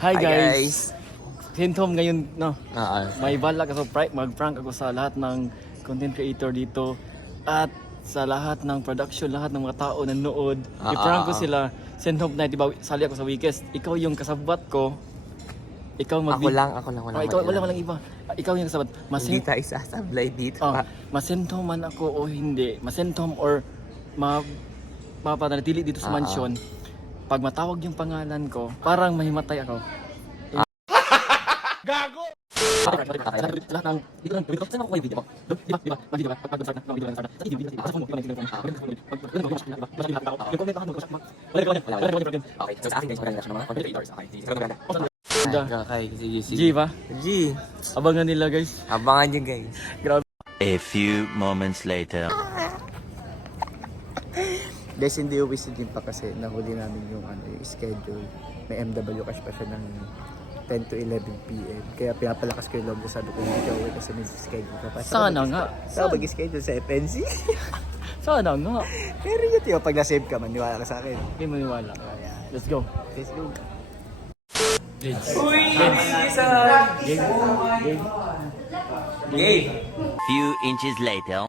Hi guys! Hintom ngayon, no? May balak ako, mag-prank ako sa lahat ng content creator dito at sa lahat ng production, lahat ng mga tao na nanood. I-prank ko sila. Hintom na, diba, sali ako sa weekest. Ikaw yung kasabat ko. Ikaw Ako lang, walang iba. Ikaw yung kasabat. Hindi tayo sasablay dito. Masentom man ako o hindi. Masentom or mapanatili dito sa mansyon. Pag matawag yung pangalan ko, parang mahimatay ako. Gago! Lahat ng dito lang dito saan ako may video. Di ba? Mali ba? Pag start na video lang start. Sa video sa phone mo, yung comment ako ko. Wala. Okay, so sa akin guys, maganda siya ng mga content creators. Okay, sige, maganda. Okay, sige. G ba? G. Abangan nila guys. Abangan nyo guys. Grabe. A few moments later. Guys, hindi uwi si Jim pa kasi nahuli namin yung schedule. May MW cash pa siya ng 10 to 11 p.m. Kaya pinapalakas ko yung loob ko. Sabi ko hindi ka uwi kasi may schedule ka pa. Sana nga. Saka mag-schedule sa FNC. Sana nga. Pero yun yun, pag na-save ka, maniwala ka sa akin. Hindi maniwala. Let's go. Let's go. Game. Few inches later.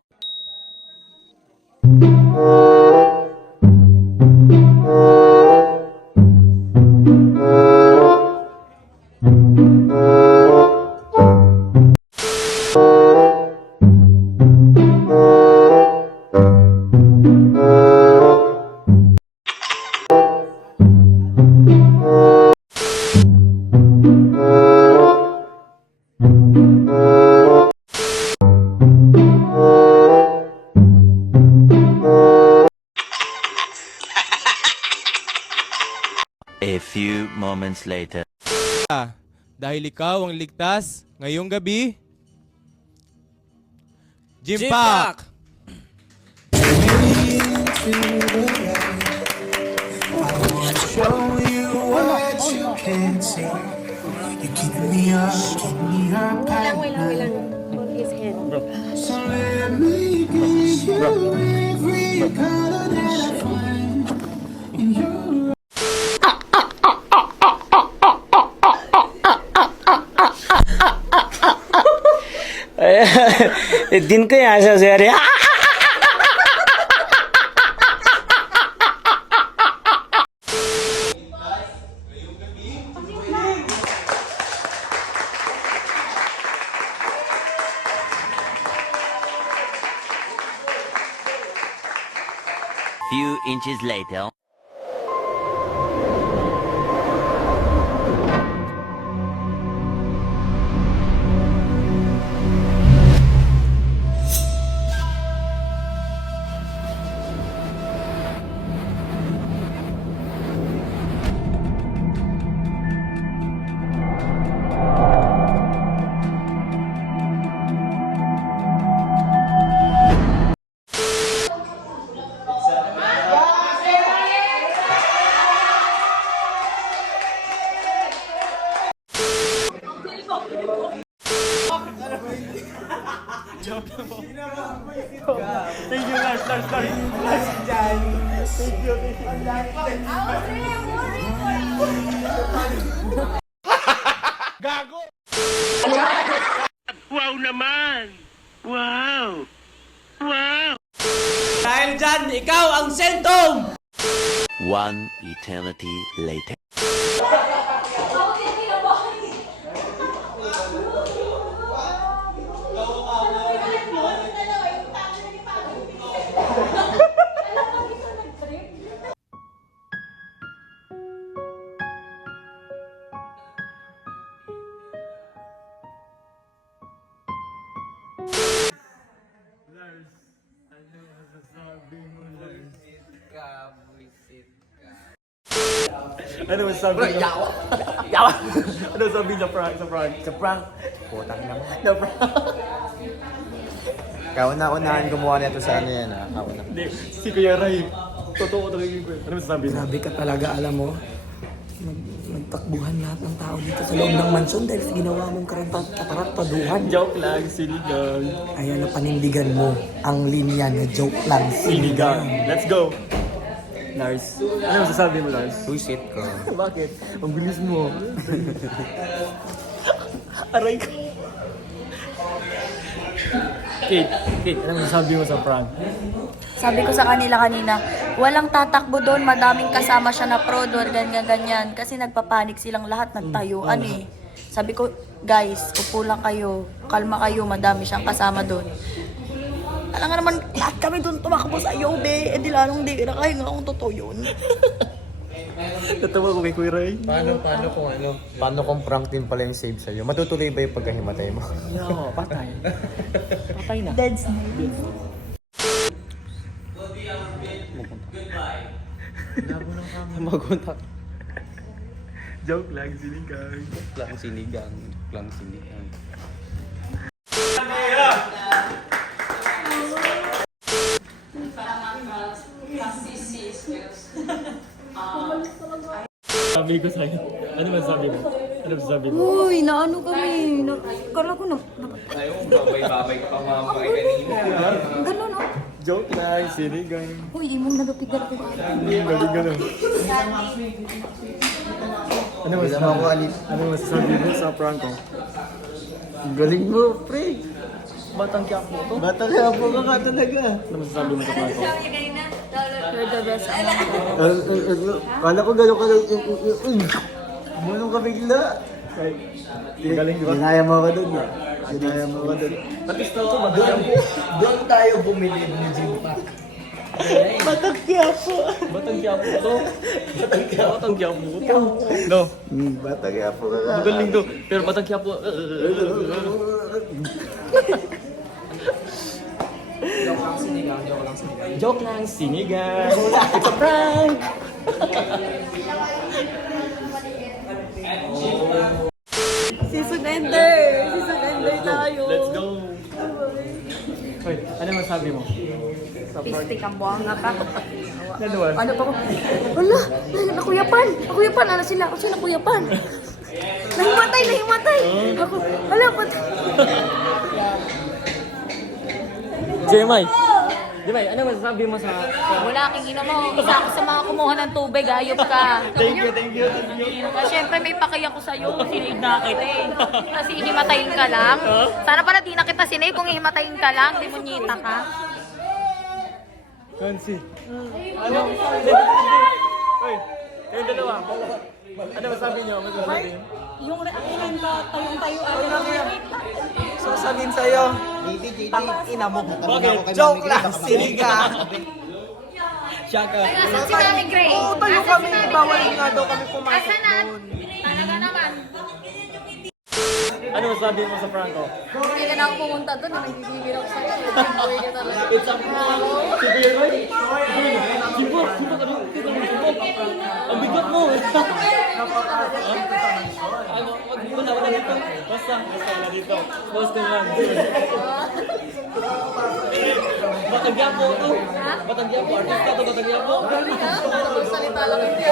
A few moments later. Dahil ikaw ang ligtas ngayong gabi, Jimpak! Wait lang. Put his hand. दिन को यहाँ से जा रहे Few inches later. Thank you, Lars. Thank you. Gago! Wow naman! Wow! Wow! Dahil dyan, ikaw ang sentong! One eternity later. Ano masasabi mo? Yawa! Ano sabi sa prank? Sa prank? Putang naman. Na prank? Kauna-unahan gumawa nito sa ano yan Kauna. Hindi, si Kuya Ray. Totoo talaga yung Kuya. Ano masasabi mo? Grabe ka talaga, alam mo. Nagtakbuhan lahat ng tao dito sa loob ng mansyon dahil sa ginawa mong katarataduhan. Joke lang, sinigang. Ayan na panindigan mo ang linya na joke lang, Sinigang. Let's go! Lars, ano masasabi mo, Lars? Buisit ko. Bakit? Ang bilis mo. Aray ko. Kate, ano masasabi mo sa prank? Sabi ko sa kanila kanina, walang tatakbo doon, madaming kasama siya na pro doon, ganyan-ganyan. Kasi nagpapanik silang lahat, nagtayuan eh. Sabi ko, guys, upo lang kayo, kalma kayo, madami siyang kasama doon. Alam nga naman, lahat kami doon tumakbo sa iyo, be. Eh, di lalong di, nakahinga akong totoo yun. Natawa ko kay Kuya Ray. Paano kung prank din pala yung save sa'yo? Matutuloy ba yung pagkahimatay mo? No, patay. Patay na. Dead snake. Magunta. Joke lang, sinigang. Lang sinigang. Lang sinigang. Sabi ko sa'yo. Ano masasabi mo? Ano masasabi mo? Uy, naano kami. Kala ko na... Babay-babay ka pa mamay kanina. Ganun, oh. Joke lang, sinigang. Uy, imong nalupigar ko. Galing ganun. Ano masasabi mo sa prank ko? Galing mo, pre. Batang kiyapo to? Bata kaya po ka ka talaga. Ano masasabi mo sa prank ko? You're the best. Kala ko gano'n ka lang. Bulong ka bigla. Galing, di ba? Ginaya mo ka dun, ha? Ginaya mo ka dun. Artista to, madami. Doon tayo bumili ng gym pack. Batang Quiapo. Batang kiyapo to. Batang kiyapo to. No, Batang Quiapo ka ka. magaling to. Pero batang kiyapo. Joke lang, sinigang. It's a prank. Season ender! Season ender tayo! Let's go. Hoy, ano masabi mo? Pistik ang buhanga ka. Ano ba? Ano pa ko? Wala! Nakuyapan! Nakuyapan! Ano sila? Ako sila nakuyapan! Nahimatay! Nahimatay! Ako, wala patay! Jeremiah, ano masasabi mo sa... Wala kang ina mo. Isa ako sa mga kumuha ng tubig. Ayop ka. Thank you. Siyempre may pakay ako sa'yo. Sinave na kita eh. Kasi hihimatayin ka lang. Sana pala di na kita sinave kung hihimatayin ka lang. Di mo nyita ka. Kansi. Ano? Hoy, kayong dalawa. Ano masabi niyo? Yung reaction ka, tayong-tayo ay Sasabihin sa'yo, ina mo. Bakit? Joke lang, sinigang. Shaka. Asan si Mami Gray? Oo, tayo kami. Bawal nga daw kami pumasok Asan na? doon. Talaga naman. Ano masabi mo sa prank ko? Hindi ka na ako pumunta doon. Nagigigil ako sa'yo. Boy ka talaga. It's a prank. Si Kuya Roy? Sibok. Ang bigat mo. Ano? Wala dito. Basta wala dito. Basta yan. Batagyapo to. Batagyapo. Artista to, Batagyapo. Magsalita lang hindi.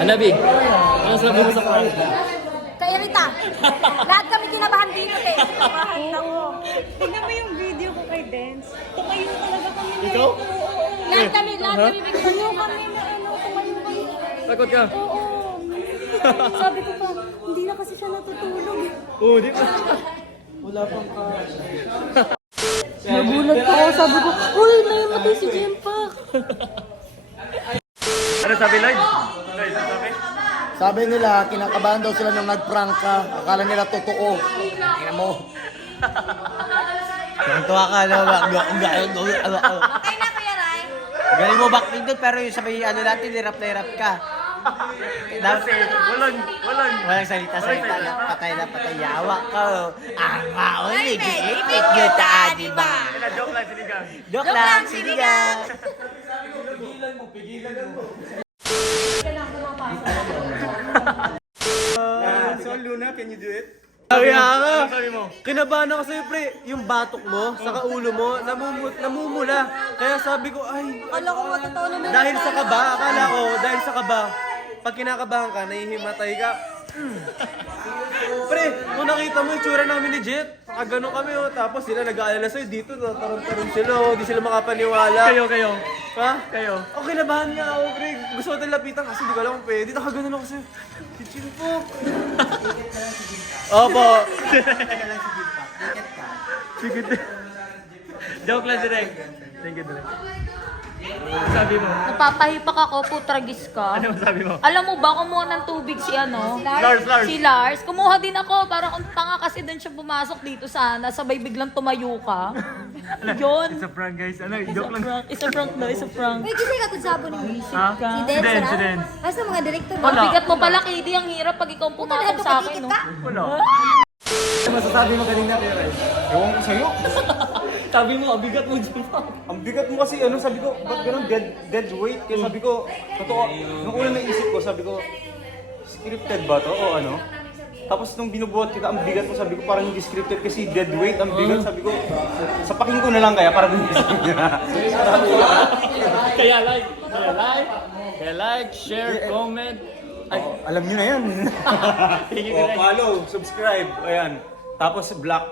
Anabi, ano sabi mo sa prank? Kaya Rita, lahat kami kinabahan dito eh. Kinabahan ako. Tingnan mo yung video ko kay Dance. Tumayo talaga kami. Ikaw? Lahat kami tumayo kami na ano, tumayo kami. Takot ka? Oo. Sabi ko pa, hindi na kasi siya natutulog. Oo, di ba? Nagulat ako, sabi ko, uy, naimatay si Jempak. Ano sabi, Lloyd? Lloyd, ano sabi? Sabi nila, kinakabahan daw sila nung nag-prank ka. Akala nila totoo. Tingnan mo. Tuwa ka, no? Okay na, Kuya Ray. Galing mo back doon, pero yung sabi, ano natin, hirap na hirap ka. Kasi walang Salita lang. Patay na patay. Yawa ka. Ang maulig. Ipit kita, di ba? joke lang, sinigang. Joke lang, sinigang. So, Luna, can you do it? Kaya nga. Ano sabi mo? Kinabahan ako sa'yo, pre. Yung batok mo, saka ulo mo, namumula. Kaya sabi ko, ay, Akala ko matatawa na dahil sa kaba, akala ko, dahil sa kaba, pag kinakabahan ka, nahihimatay ka. Pre, kung nakita mo yung tsura namin ni Jet, nakagano kami oh. Tapos sila nag-aalala sa'yo dito, tatarong-tarong sila oh. Di sila makapaniwala. Kayo. Ha? Kayo. Okay, labahan nga ako, pre. Gusto ko tayo lapitan kasi di ko alam kung pwede. Nakaganon ako sa'yo. Kitchen po. Opo. Sige. Joke lang, direct. Thank you, direct. Sabi mo? Napapahipak ako, putragis ka. Ano sabi mo? Alam mo ba, kumuha ng tubig si ano? Lars. Si Lars. Kumuha din ako, para kung tanga kasi doon siya pumasok dito sana, sabay biglang tumayo ka. Yun. It's a prank, guys. Ano, joke lang. It's a prank daw, it's a prank. Uy, kasi katusabo ni Ha? Si Dance, Si ra? Dance. Asa mga director mo? Ang bigat mo pala, KD, ang hirap pag ikaw pumasok sa akin, no? Wala. Ano masasabi mo kanina, Kuya Ray? Ewan ko sa'yo. Sabi mo, ang bigat mo dyan pa. Ang bigat mo kasi, ano, sabi ko, ba't ganun dead weight? Kaya sabi ko, totoo, nung una naisip ko, sabi ko, scripted ba to o ano? Tapos nung binubuhat kita, ang bigat mo, sabi ko, parang hindi scripted kasi dead weight, ang bigat, sabi ko, sapakin ko na lang kaya, para dun Kaya like, share, comment. alam niyo na yan. Follow, subscribe, ayan. Tapos black.